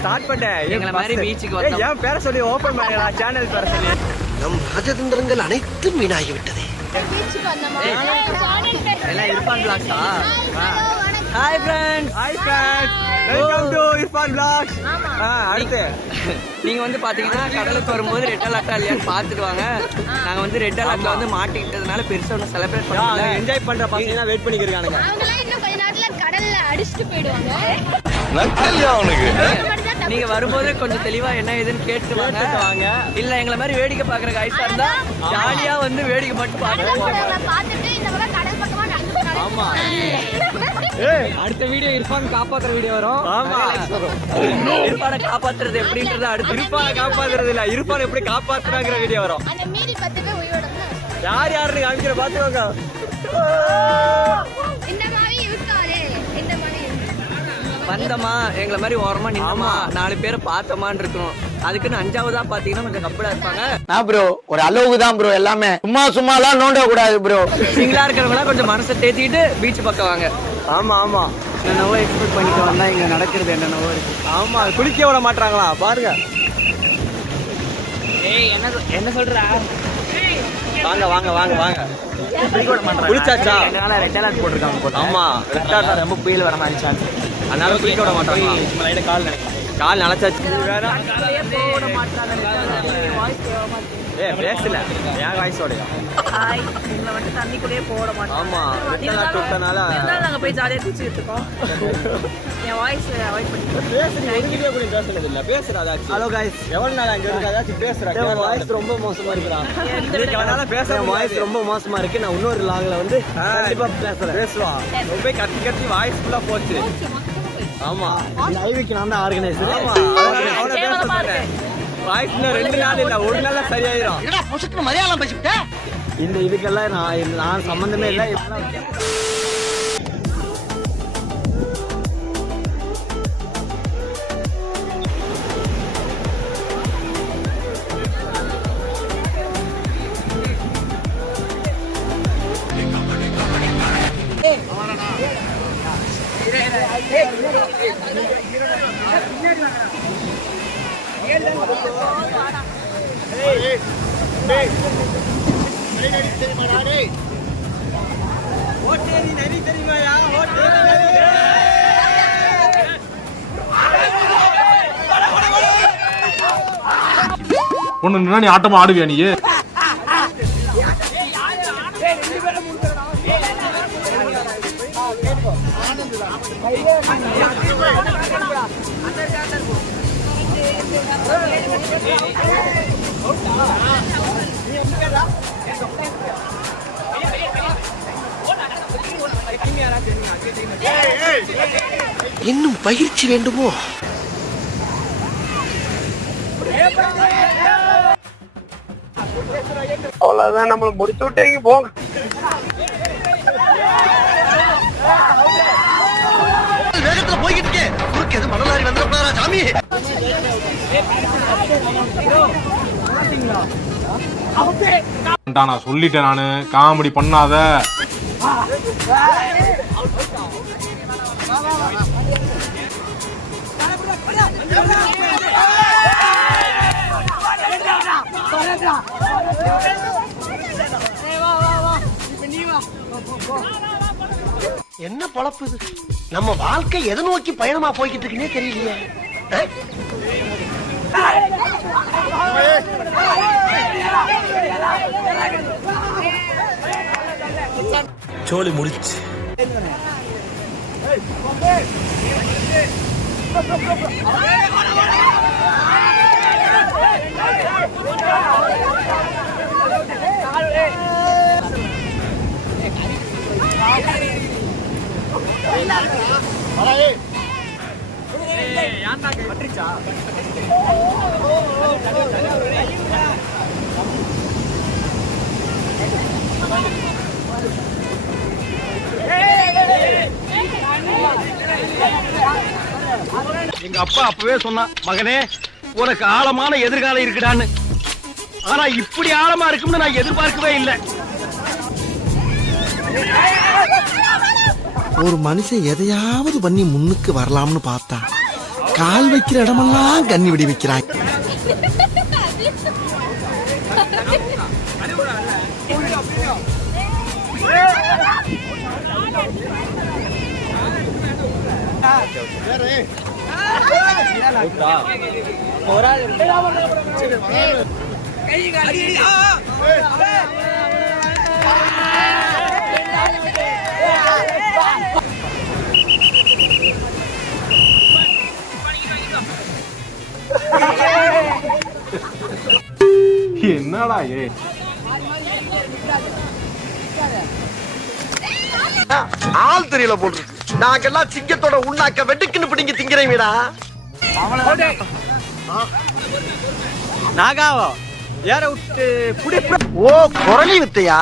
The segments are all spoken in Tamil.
ஸ்டார்ட் பண்ணேன். எங்களை மாதிரி பீச்சுக்கு வந்தோம். ஏன் பேர சொல்லி ஓபன் பண்ணல சேனல் பேர சொல்லி. நம் ராஜதந்திரங்கள் அனைத்தும் வீணாகி விட்டது. பீச்சுக்கு வந்தோமா? எல்லாம் இர்ஃபான் vlogs-ஆ? Hi friends. Hi friends. Welcome to Irfan vlogs. அடுத்து நீங்க வந்து பாத்தீங்கன்னா கடலுக்கு வரும்போது ரெட் அலர்ட்டா இல்லையான்னு பாத்துட்டு வாங்க. நாங்க வந்து ரெட் அலர்ட்ல வந்து மாட்டிக்கிட்டதுனால பெருசா ஒன்னும் செலிப்ரேட் பண்ணல. என்ஜாய் பண்ற பசங்க வெயிட் பண்ணிக்கிருக்கானுங்க. அவங்கலாம் இன்னும் கொஞ்ச நேரத்துல கடல்ல அடிச்சிட்டு போயிடுவாங்க. நக்கல்யா அவனுக்கு. நீங்க வரும்போது கொஞ்சம் தெளிவா என்ன ஏதுன்னு கேட்டு வாங்க. இல்ல எங்களை மாதிரி வேடிக்கை பாக்குற கைஸா இருந்தா ஜாலியா வந்து வேடிக்கை மட்டும் பாத்துட்டு இந்த பக்கம் கடல் பக்கமா நடந்து. ஆமா. அடுத்த வீடியோ இர்ஃபான் காப்பாத்துற வீடியோ வரும். ஆமா. இர்ஃபானை காப்பாத்துறது எப்படின்றது அடுத்து. இர்ஃபானை காப்பாத்துறது இல்ல, இர்ஃபான் எப்படி காப்பாத்துறாங்கற வீடியோ வரும். அந்த மீதி 10 பேர் உயிரோட யார் யாருன்னு காமிக்கிற பாத்துவாங்க. இந்த மாதிரி இருக்காரே. இந்த மாதிரி வந்தமா எங்களை மாதிரி ஓரமா நின்னமா 4 பேரை பார்த்தமான்னு இருக்கணும். அதுக்குன்னு 5ஆவதா பாத்தீங்கன்னா கொஞ்சம் கப்பலா இருப்பாங்க. நான் ப்ரோ ஒரு அளவுக்கு தான் ப்ரோ. எல்லாமே சும்மாலாம் நோண்ட கூடாது ப்ரோ. சிங்கிளா இருக்கிறவங்க கொஞ்சம் மனசை தேத்திட்டு பீச் பக்கம் வாங்க. ஆமா ஆமா. என்னவோ எக்ஸ்பெக்ட் பண்ணிட்டு வந்தா இங்க நடக்கிறது என்னென்னவோ இருக்கு. ஆமா, குளிக்க விட மாட்டாங்களா பாருங்க. ஏய் என்ன சொல்றா? வாங்க வாங்க வாங்க வாங்க. குளிச்சாச்சா? ரெட் அலர்ட் போட்டிருக்காங்க. ஆமா, ரெட் அலர்ட் ரொம்ப புயல் வர மாதிரி சான்ஸ். அதனால குளிக்க விட மாட்டாங்க. கால் நனைச்சாச்சு. பேசல என் வாய்ஸோடய. எங்களை வந்து தண்ணிக்குள்ளேயே போட மாட்டோம். ஆமா, விட்டனால நாங்க போய் ஜாலியா குளிச்சுட்டு இருக்கோம். என் வாய்ஸ் அவாய்ட் பண்ணிட்டு பேசுறா. ஹலோ கைஸ், எவ்வளவு நாள் அங்க இருக்கு அதாச்சும் பேசுறேன். வாய்ஸ் ரொம்ப மோசமா இருக்குடா. வாய்ஸ் ரொம்ப மோசமா இருக்கு. நான் இன்னொரு லாங்ல வந்து கண்டிப்பா பேசுவா. ரொம்ப கத்தி கத்தி வாய்ஸ் ஃபுல்லா போச்சு. ஆமா, லைவுக்கு நான் தான் ஆர்கனைசர். ஆமா, அவன பேச சொல்றேன். வாய்ஸ் 2 நாள் இல்ல 1 நாள்ல சரியாயிரும். என்னடா பொசுக்கு மலையாளம் பேசிட்டே? இந்த இதுக்கெல்லாம் நான் சம்பந்தமே இல்லை. ஒண்ணு நீ ஆட்டமா ஆடுவியா நீ? இன்னும் பயிற்சி வேண்டுமோ? அவ்வளவுதான், நம்மள முடிச்சு விட்டீங்க போங்க. வேகத்துல போய்கிட்டு இருக்கேன். குறுக்கு எது மணலாரி வந்துடா சாமி. நான் சொல்லிட்டேன், நானு காமெடி பண்ணாத. என்ன பொழப்பு இது? நம்ம வாழ்க்கை எதை நோக்கி பயணமா போய்கிட்டு இருக்குன்னே தெரியலையே. சோலி முடிச்சு. எங்க அப்பா அப்பவே சொன்னான், மகனே உனக்கு ஆழமான எதிர்காலம் இருக்குடான்னு. ஆனா இப்படி ஆழமா இருக்கும்னு நான் எதிர்பார்க்கவே இல்லை. ஒரு மனுஷன் எதையாவது பண்ணி முன்னுக்கு வரலாம்னு பார்த்தா கால் வைக்கிற இடமெல்லாம் கண்ணி விடி வைக்கிறான். என்னடா ஏ ஆள் தெரியல போட்டு நாங்கெல்லாம் சிங்கத்தோட உண்ணாக்க வெட்டுக்குன்னு பிடிங்க திங்கிறீங்கடா. நாகாவோ ஏற விட்டு புடி. ஓ குரலி வித்தையா?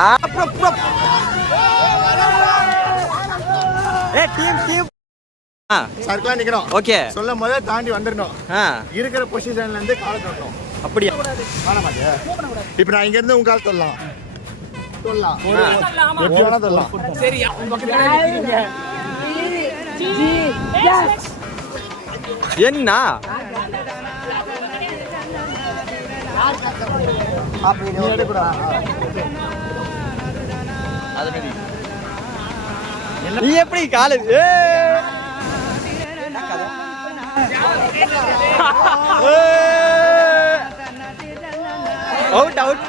டீம் சர்க்கிளா நிக்கணும். ஓகே சொல்லும் போதே தாண்டி வந்துடணும். இருக்கிற பொசிஷன்ல இருந்து காலை தொடணும். அப்படியா? காண மாட்டியா? இப்ப நான் இங்க இருந்து உங்க கால் தொடலாம். தொடலாம். எப்படி வேணா தொடலாம். என்ன நீ எப்படி காலேஜ் அவுட் அவுட்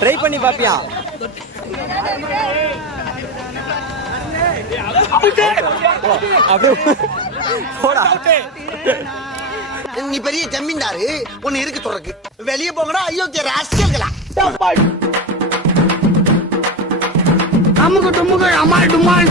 ட்ரை பண்ணி பாப்பியா? நீ பெரிய ஜமீன்தாரு, ஒன்னு இருக்கு தொடருக்கு. வெளியே போங்கடா அயோக்கிய ராஸ்கல்களா. அம்முக்கு டும்முக்கு அம்மாள் டும்மாள்.